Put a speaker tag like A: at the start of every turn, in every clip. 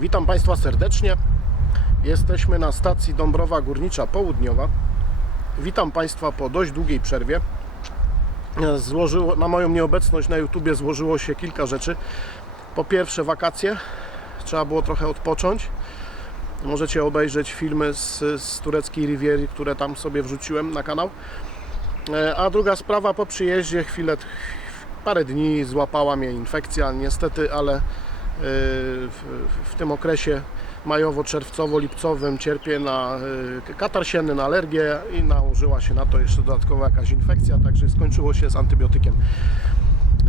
A: Witam Państwa serdecznie. Jesteśmy na stacji Dąbrowa Górnicza Południowa. Witam Państwa po dość długiej przerwie. Złożyło, na moją nieobecność na YouTubie złożyło się kilka rzeczy. Po pierwsze wakacje, trzeba było trochę odpocząć. Możecie obejrzeć filmy z, z tureckiej Riviery, które tam sobie wrzuciłem na kanał. E, A druga sprawa, po przyjeździe chwilę, parę dni złapała mnie infekcja, niestety, ale w, w tym okresie majowo-czerwcowo-lipcowym cierpię na e, katar sienny, na alergię i nałożyła się na to jeszcze dodatkowo jakaś infekcja, także skończyło się z antybiotykiem.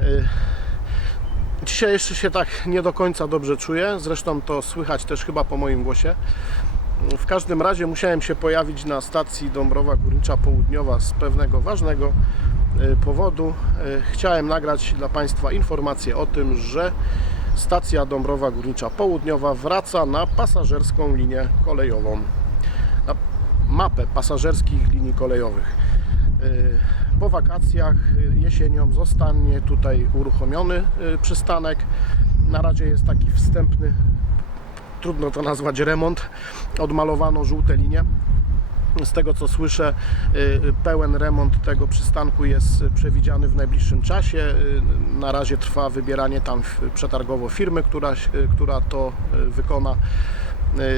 A: E, Dzisiaj jeszcze się tak nie do końca dobrze czuję, zresztą to słychać też chyba po moim głosie. W każdym razie musiałem się pojawić na stacji Dąbrowa Górnicza Południowa z pewnego ważnego powodu. Chciałem nagrać dla Państwa informację o tym, że stacja Dąbrowa Górnicza Południowa wraca na pasażerską linię kolejową. Na mapę pasażerskich linii kolejowych. E, Po wakacjach e, jesienią zostanie tutaj uruchomiony e, przystanek. Na razie jest taki wstępny trudno to nazwać remont. Odmalowano żółte linie. Z tego co słyszę, y, pełen remont tego przystanku jest przewidziany w najbliższym czasie. Y, Na razie trwa wybieranie tam przetargowo firmy, która, y, która to y, wykona.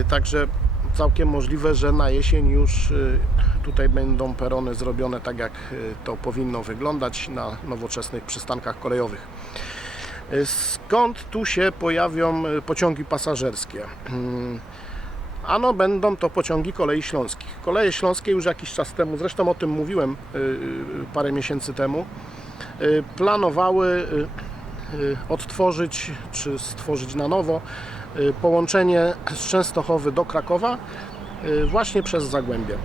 A: Y, Także całkiem możliwe, że na jesień już y, tutaj będą perony zrobione tak, jak y, to powinno wyglądać na nowoczesnych przystankach kolejowych. Skąd tu się pojawią y, pociągi pasażerskie? Ano będą to pociągi kolei śląskich. Koleje śląskie już jakiś czas temu, zresztą o tym mówiłem y, y, parę miesięcy temu, y, planowały odtworzyć czy stworzyć na nowo połączenie z Częstochowy do Krakowa właśnie przez Zagłębie.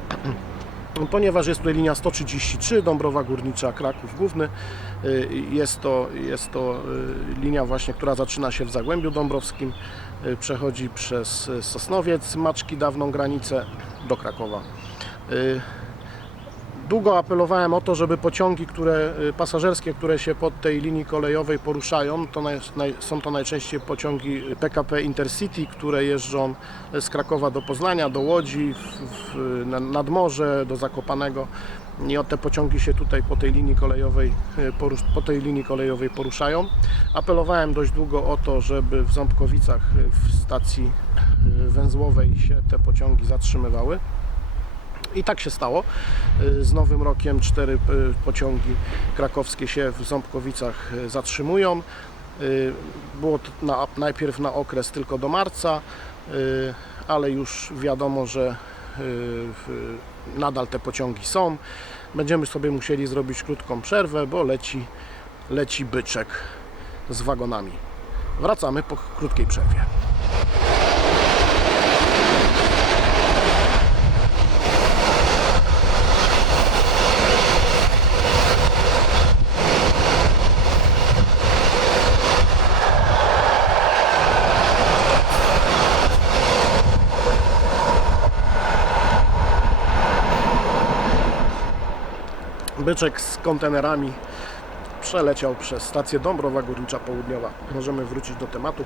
A: Ponieważ jest tutaj linia 133, Dąbrowa Górnicza, Kraków Główny, jest to, jest to linia właśnie, która zaczyna się w Zagłębiu Dąbrowskim, przechodzi przez y, Sosnowiec, Maczki, dawną granicę do Krakowa. Y, Długo apelowałem o to, żeby pociągi które, y, pasażerskie, które się pod tej linii kolejowej poruszają, to naj, są to najczęściej pociągi PKP Intercity, które jeżdżą z Krakowa do Poznania, do Łodzi, w, w, na- nad morze, do Zakopanego. I te pociągi się tutaj po tej linii kolejowej, y, po tej linii kolejowej poruszają. Apelowałem dość długo o to, żeby w Ząbkowicach y, w stacji y, węzłowej się te pociągi zatrzymywały. I tak się stało. Y, Z nowym rokiem cztery y, pociągi krakowskie się w Ząbkowicach y, zatrzymują. Było to na, najpierw na okres tylko do marca, ale już wiadomo, że nadal te pociągi są. Będziemy sobie musieli zrobić krótką przerwę, bo leci, leci byczek z wagonami. Wracamy po krótkiej przerwie. Byczek z kontenerami przeleciał przez stację Dąbrowa Górnicza Południowa. Możemy wrócić do tematu.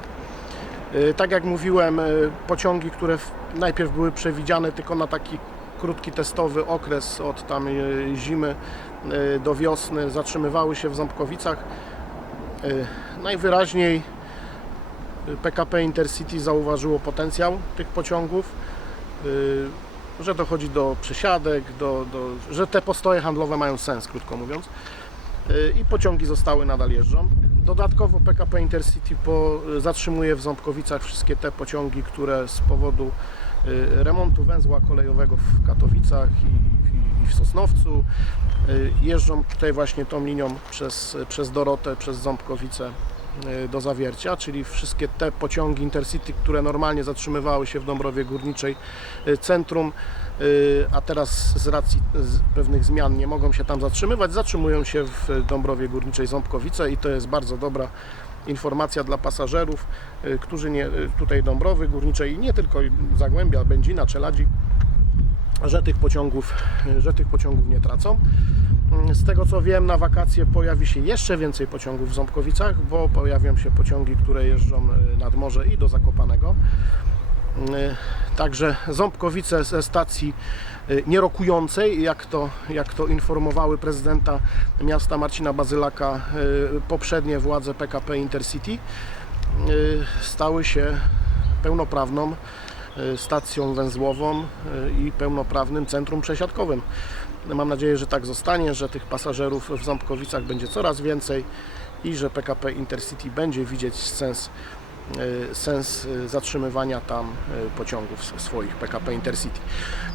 A: Y, Tak jak mówiłem, y, pociągi, które najpierw były przewidziane tylko na taki krótki testowy okres od tam y, zimy do wiosny, zatrzymywały się w Ząbkowicach. Najwyraźniej PKP Intercity zauważyło potencjał tych pociągów, że dochodzi do przesiadek, do, do, że te postoje handlowe mają sens, krótko mówiąc. Y, I pociągi zostały nadal jeżdżą. Dodatkowo PKP Intercity po, zatrzymuje w Ząbkowicach wszystkie te pociągi, które z powodu y, remontu węzła kolejowego w Katowicach i, i, i w Sosnowcu y, jeżdżą tutaj właśnie tą linią przez, przez Dorotę, przez Ząbkowice do Zawiercia, czyli wszystkie te pociągi Intercity, które normalnie zatrzymywały się w Dąbrowie Górniczej y, centrum, y, a teraz z racji pewnych zmian nie mogą się tam zatrzymywać, zatrzymują się w Dąbrowie Górniczej Ząbkowice i to jest bardzo dobra informacja dla pasażerów, y, którzy nie, y, tutaj Dąbrowy Górniczej i nie tylko Zagłębia, Będzina, Czeladzi że tych pociągów, że tych pociągów nie tracą. Z tego co wiem, na wakacje pojawi się jeszcze więcej pociągów w Ząbkowicach, bo pojawią się pociągi, które jeżdżą e, nad morze i do Zakopanego. E, Także Ząbkowice ze stacji e, nierokującej, jak to, jak to informowały prezydenta miasta Marcina Bazylaka poprzednie władze PKP Intercity, stały się pełnoprawną stacją węzłową e, i pełnoprawnym centrum przesiadkowym. Mam nadzieję, że tak zostanie, że tych pasażerów w Ząbkowicach będzie coraz więcej i że PKP Intercity będzie widzieć sens, e, sens e, zatrzymywania tam e, pociągów swoich PKP Intercity.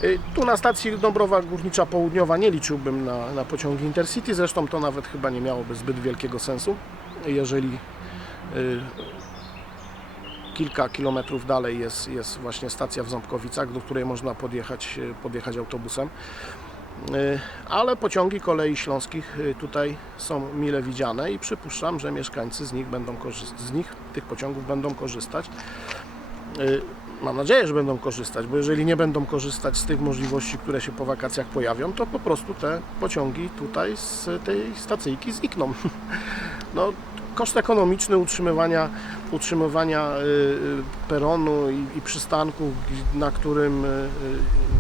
A: E, Tu na stacji Dąbrowa Górnicza Południowa nie liczyłbym na, na pociągi Intercity, zresztą to nawet chyba nie miałoby zbyt wielkiego sensu, jeżeli e, kilka kilometrów dalej jest, jest właśnie stacja w Ząbkowicach, do której można podjechać, e, podjechać autobusem. E, Ale pociągi kolei śląskich e, tutaj są mile widziane i przypuszczam, że mieszkańcy z nich będą z nich, tych pociągów będą korzystać. Mam nadzieję, że będą korzystać, bo jeżeli nie będą korzystać z tych możliwości, które się po wakacjach pojawią, to po prostu te pociągi tutaj z tej stacyjki znikną. No, koszt ekonomiczny utrzymywania, utrzymywania y, y, peronu i, i przystanku, na którym y,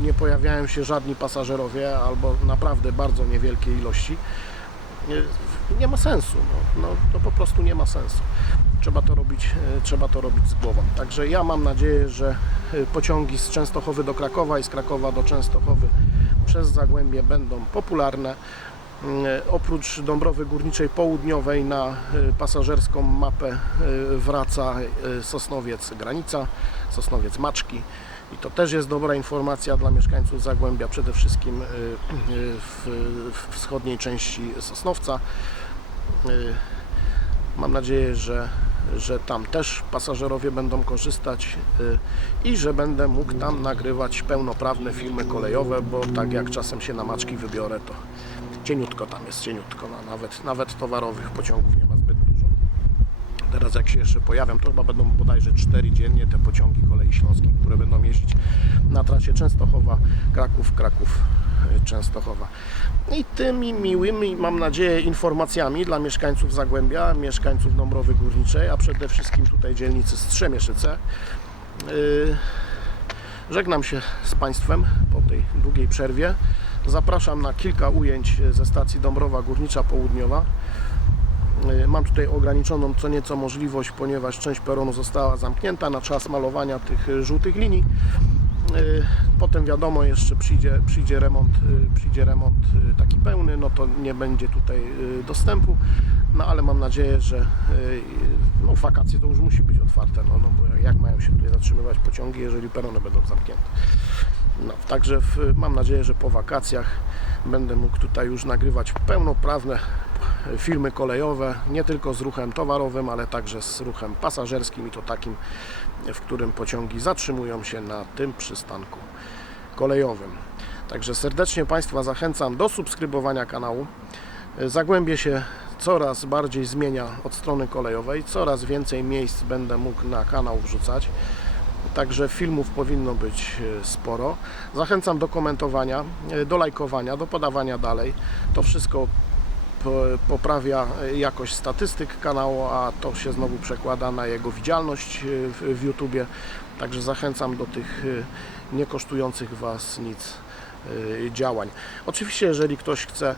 A: nie pojawiają się żadni pasażerowie albo naprawdę bardzo niewielkie ilości, nie ma sensu. No, no, to po prostu nie ma sensu. Trzeba to, robić, trzeba to robić z głową. Także ja mam nadzieję, że pociągi z Częstochowy do Krakowa i z Krakowa do Częstochowy przez Zagłębie będą popularne. Mm, Oprócz Dąbrowy Górniczej Południowej na y, pasażerską mapę y, wraca Sosnowiec Granica, Sosnowiec Maczki. I to też jest dobra informacja dla mieszkańców Zagłębia, przede wszystkim w, wschodniej części Sosnowca. Mam nadzieję, że, że tam też pasażerowie będą korzystać y, i że będę mógł tam nagrywać pełnoprawne filmy kolejowe, bo tak jak czasem się na maczki wybiorę, to cieniutko tam jest, cieniutko. No, nawet, nawet towarowych pociągów nie ma zbyt dużo. Teraz jak się jeszcze pojawią, to chyba będą bodajże 4 dziennie te pociągi kolei śląskich, które będą jeździć na trasie Częstochowa, Kraków, Kraków, Częstochowa. I tymi miłymi, mam nadzieję, informacjami dla mieszkańców Zagłębia, mieszkańców Dąbrowy Górniczej, a przede wszystkim tutaj dzielnicy Strzemieszyce. Yy, Żegnam się z Państwem po tej długiej przerwie. Zapraszam na kilka ujęć ze stacji Dąbrowa Górnicza Południowa. Yy, Mam tutaj ograniczoną co nieco możliwość, ponieważ część peronu została zamknięta na czas malowania tych żółtych linii. Y, Potem wiadomo, jeszcze przyjdzie, przyjdzie, remont, y, przyjdzie remont y, taki pełny, no to nie będzie tutaj dostępu, no ale mam nadzieję, że no, wakacje to już musi być otwarte, no, no bo jak mają się tutaj zatrzymywać pociągi, jeżeli perony będą zamknięte. No, także w, mam nadzieję, że po wakacjach będę mógł tutaj już nagrywać pełnoprawne filmy kolejowe, nie tylko z ruchem towarowym, ale także z ruchem pasażerskim i to takim, w którym pociągi zatrzymują się na tym przystanku kolejowym. Także serdecznie Państwa zachęcam do subskrybowania kanału. Zagłębie się coraz bardziej zmienia od strony kolejowej, coraz więcej miejsc będę mógł na kanał wrzucać. Także filmów powinno być e, sporo. Zachęcam do komentowania, e, do lajkowania, do podawania dalej. To wszystko poprawia jakość statystyk kanału, a to się znowu przekłada na jego widzialność e, w, w YouTubie. Także zachęcam do tych e, niekosztujących Was nic e, działań. Oczywiście, jeżeli ktoś chce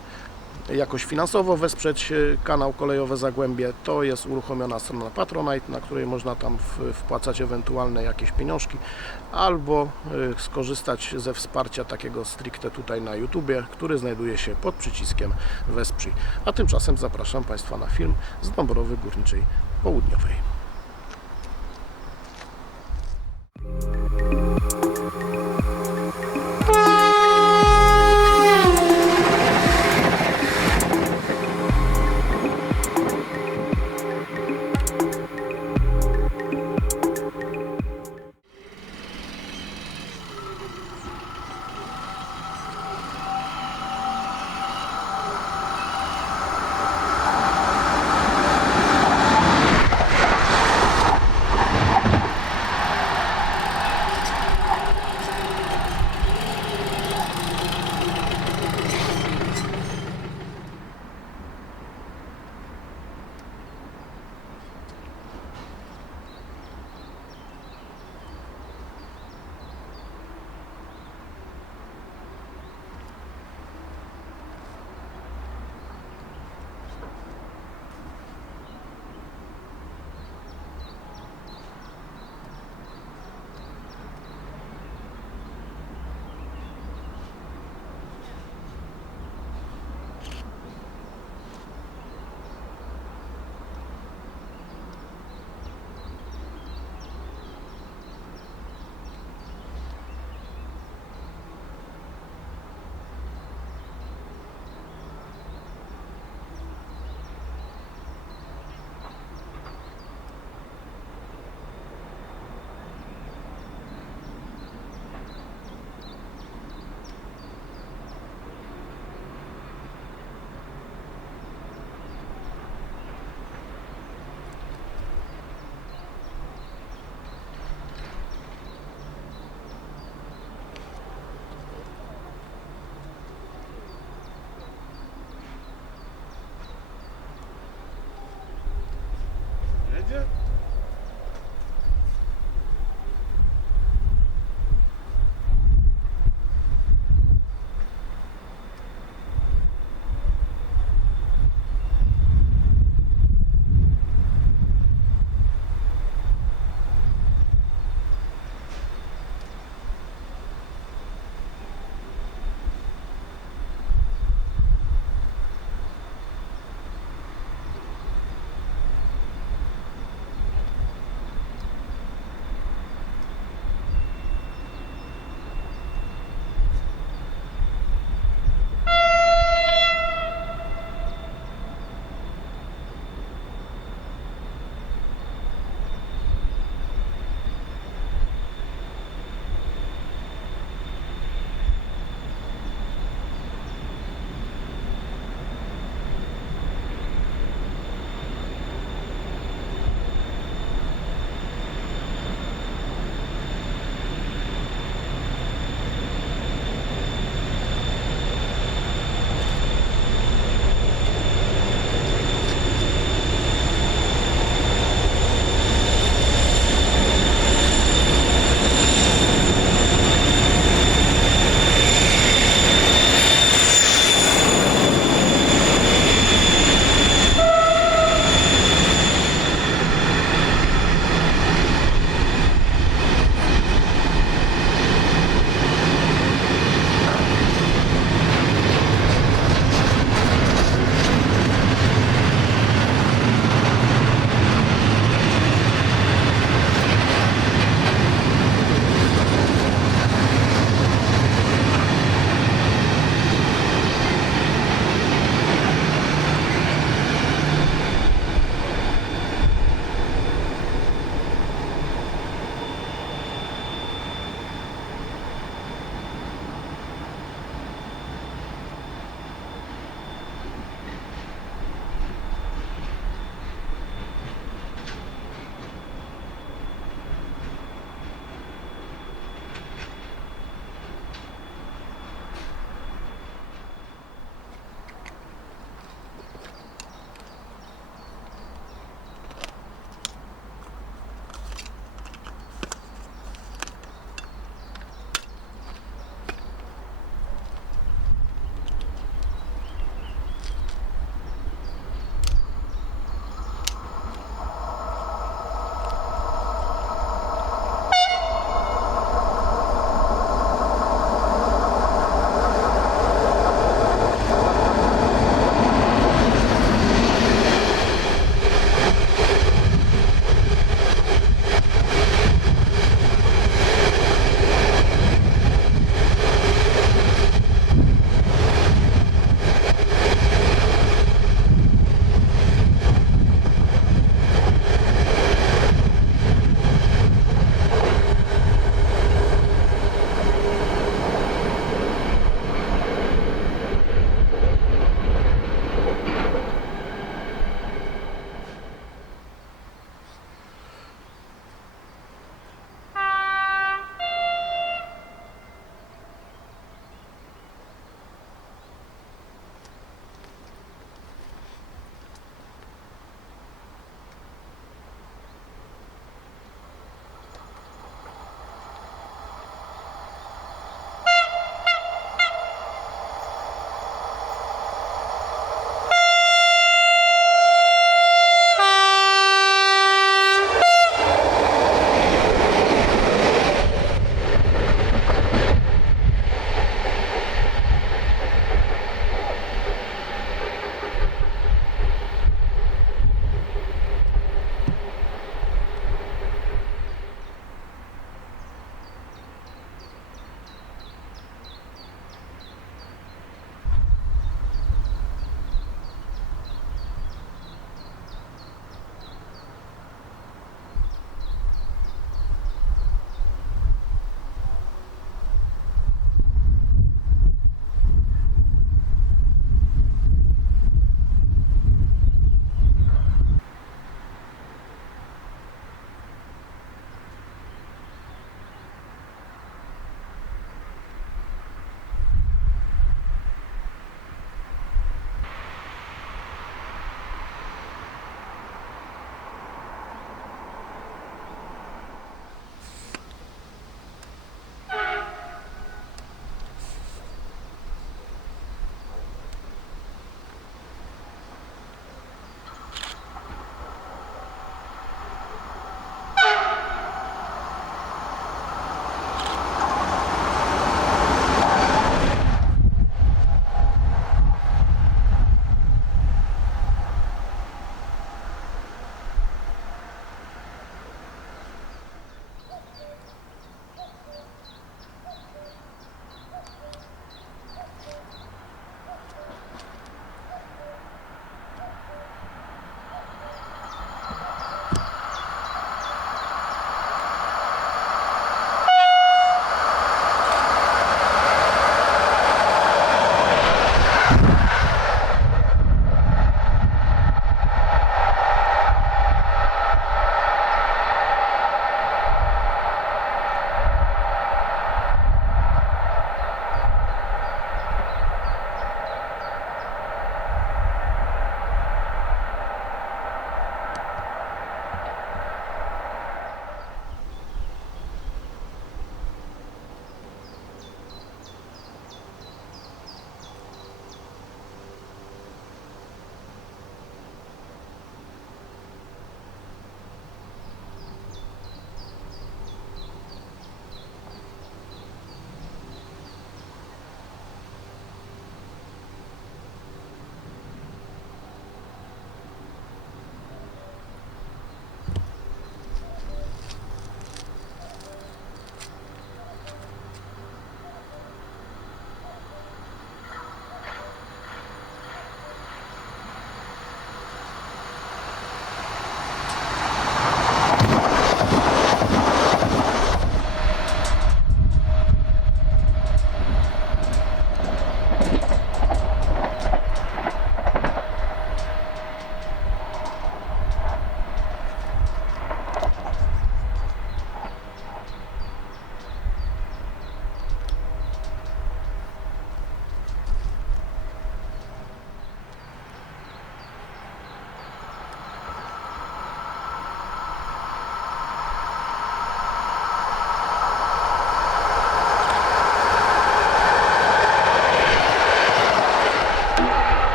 A: jakoś finansowo wesprzeć e, kanał Kolejowe Zagłębie, to jest uruchomiona strona Patronite, na której można tam wpłacać ewentualne jakieś pieniążki, albo e, skorzystać ze wsparcia takiego stricte tutaj na YouTubie, który znajduje się pod przyciskiem Wesprzyj. A tymczasem zapraszam Państwa na film z Dąbrowy Górniczej Południowej.